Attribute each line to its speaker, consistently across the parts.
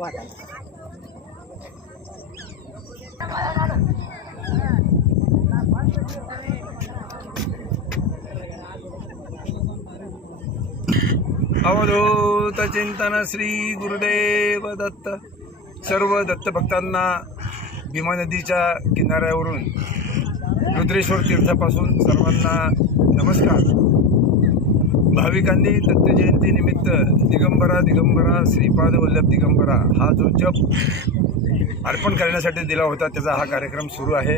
Speaker 1: अवधूत चिंतन श्री गुरुदेव दत्त सर्व दत्तभक्तांना भीमा नदीच्या किनाऱ्यावरून रुद्रेश्वर तीर्थापासून सर्वांना नमस्कार. भाविकांनी दत्तजयंतीनिमित्त दिगंबरा दिगंबरा श्रीपाद वल्लभ दिगंबरा हा जो जप अर्पण करण्यासाठी दिला होता त्याचा हा कार्यक्रम सुरू आहे.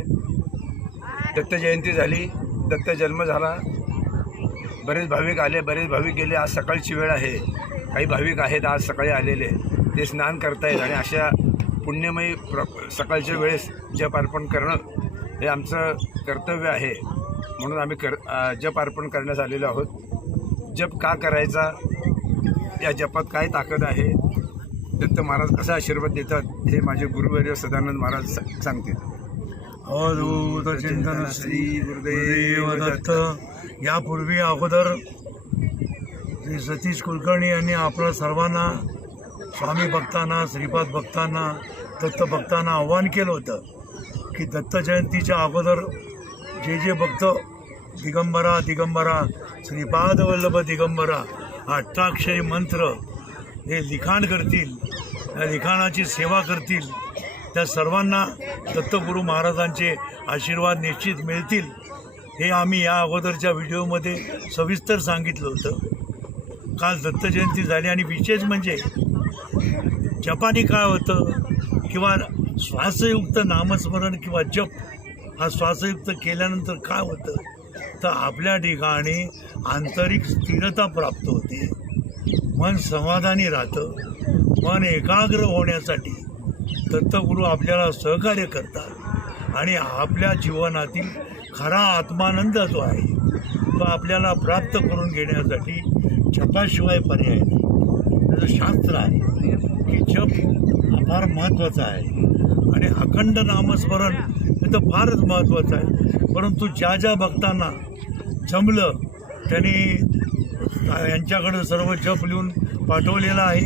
Speaker 1: दत्तजयंती झाली दत्त जन्म झाला. बरेच भाविक आले बरेच भाविक गेले. आज सकाळची वेळ आहे. काही भाविक आहेत आज सकाळी आलेले. ते स्नान करतायत आणि अशा पुण्यमयी प्र सकाळच्या वेळेस जप अर्पण करणं हे आमचं कर्तव्य आहे. म्हणून आम्ही कर जप अर्पण करण्यास आलेलो आहोत. जप का करायचा? या जपात काय ताकद आहे? दत्त महाराज कसा आशीर्वाद देतात? हे माझे गुरुवर्य सदानंद महाराज सांगतील.
Speaker 2: अवधूत चिंतन श्री गुरुदेव दत्त. यापूर्वी अगोदर श्री सतीश कुलकर्णी यांनी आपल्या सर्वांना स्वामी भक्तांना श्रीपाद भक्तांना दत्त भक्तांना आव्हान केलं होतं की दत्त जयंतीच्या अगोदर जे जे भक्त दिगंबरा दिगंबरा श्रीपाद वल्लभ दिगंबरा हा अष्टाक्षरी मंत्र हे लिखाण करतील या लिखाणाची सेवा करतील. त्या सर्वांना दत्तगुरू महाराजांचे आशीर्वाद निश्चित मिळतील. हे आम्ही या अगोदरच्या व्हिडिओमध्ये सविस्तर सांगितलं होतं. काल दत्तजयंती झाली आणि विशेष म्हणजे जपानी काय होतं किंवा श्वासयुक्त नामस्मरण किंवा जप हा श्वासयुक्त केल्यानंतर काय होतं? तर आपल्या ठिकाणी आंतरिक स्थिरता प्राप्त होते. मन समाधानी राहतं. मन एकाग्र होण्यासाठी दत्तगुरू आपल्याला सहकार्य करतात. आणि आपल्या जीवनातील खरा आत्मानंद जो आहे तो आपल्याला प्राप्त करून घेण्यासाठी जपाशिवाय पर्याय नाही. त्याचं शास्त्र आहे की जप फार महत्त्वाचं आहे. आणि अखंड नामस्मरण तर फारच महत्त्वाचं आहे. परंतु ज्या ज्या भक्तांना जमलं त्यांनी यांच्याकडं सर्व जप लिहून पाठवलेलं आहे.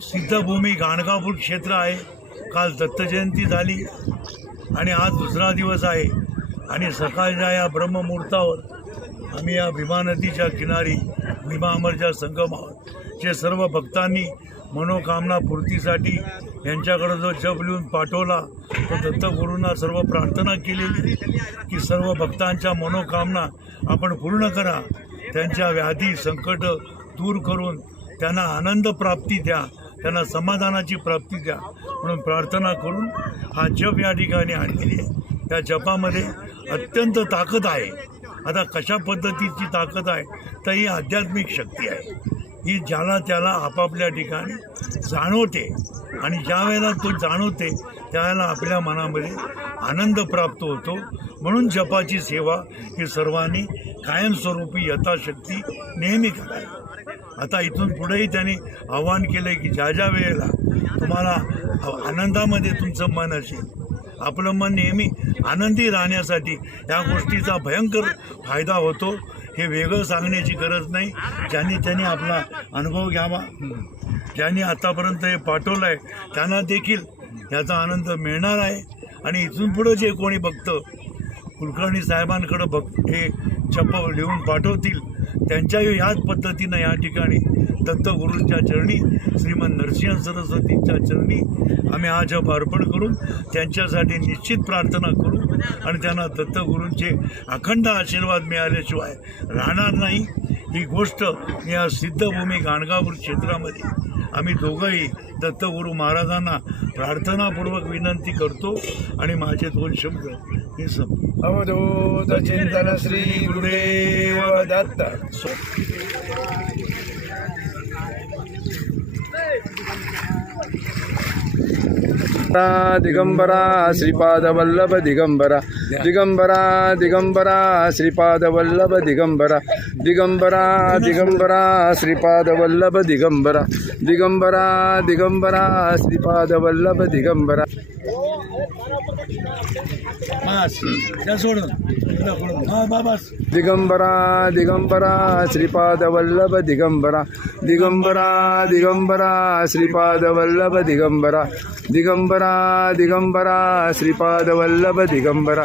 Speaker 2: सिद्धभूमी गाणगापूर क्षेत्र आहे. काल दत्तजयंती झाली आणि आज दुसरा दिवस आहे. आणि सकाळच्या या ब्रह्ममुहूर्तावर आम्ही या भीमा नदीच्या किनारी भीमा अमरच्या संगमावर जे सर्व भक्तांनी मनोकामना पूर्तीसाठी यांच्याकडे जो जप लिहून पाठवला तो दत्तगुरूंना सर्व प्रार्थना केलेली. की सर्व भक्तांच्या मनोकामना आपण पूर्ण करा. त्यांच्या व्याधी संकट दूर करून त्यांना आनंद प्राप्ती द्या. त्यांना समाधानाची प्राप्ती द्या. म्हणून प्रार्थना करून हा जप या ठिकाणी आणलेली आहे त्या जपामध्ये अत्यंत ताकद आहे. आता कशा पद्धतीची ताकद आहे तर ही आध्यात्मिक शक्ती आहे. ही ज्याला त्याला आपापल्या ठिकाणी जाणवते. आणि ज्या वेळेला तो जाणवते त्यावेळेला आपल्या मनामध्ये आनंद प्राप्त होतो. म्हणून जपाची सेवा ही सर्वांनी कायमस्वरूपी यथाशक्ती नेहमी करावी. आता इथून पुढेही त्यांनी आवाहन केलं की ज्या ज्या वेळेला तुम्हाला आनंदामध्ये तुमचं मन असेल आपलं मन नेहमी आनंदी राहण्यासाठी या गोष्टीचा भयंकर फायदा होतो. हे वेगळं सांगण्याची गरज नाही. ज्यांनी त्यांनी आपला अनुभव घ्यावा. ज्यांनी आतापर्यंत हे पाठवलं आहे त्यांना देखील याचा आनंद मिळणार आहे. आणि इथून पुढं जे कोणी बघतं कुलकर्णी साहेबांकडं बघ हे छप्प लिहून पाठवतील. त्यांच्याही ह्याच पद्धतीनं या ठिकाणी दत्तगुरूंच्या चरणी श्रीमंत नरसिंह सरस्वतींच्या चरणी आम्ही हा जप अर्पण करून त्यांच्यासाठी निश्चित प्रार्थना करू आणि त्यांना दत्तगुरूंचे अखंड आशीर्वाद मिळाल्याशिवाय राहणार नाही. ही गोष्ट या सिद्धभूमी गाणगापूर क्षेत्रामध्ये आम्ही दोघंही दत्तगुरू महाराजांना प्रार्थनापूर्वक विनंती करतो आणि माझे दोन शब्द हे संपले
Speaker 1: अवधूत चिंतन Shri Gurudev Datta.
Speaker 3: Digambara ஸ்ரீபாதவல்லப Digambara. digambara digambara sri pada vallabha digambara digambara digambara sri pada vallabha digambara digambara digambara sri pada
Speaker 2: vallabha digambara digambara digambara sri pada
Speaker 3: vallabha digambara digambara digambara sri pada vallabha digambara digambara digambara sri pada vallabha digambara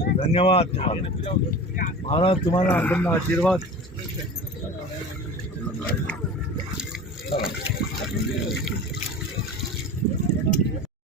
Speaker 2: धन्यवाद तुम्हाला महाराज तुम्हाला अखंड आशीर्वाद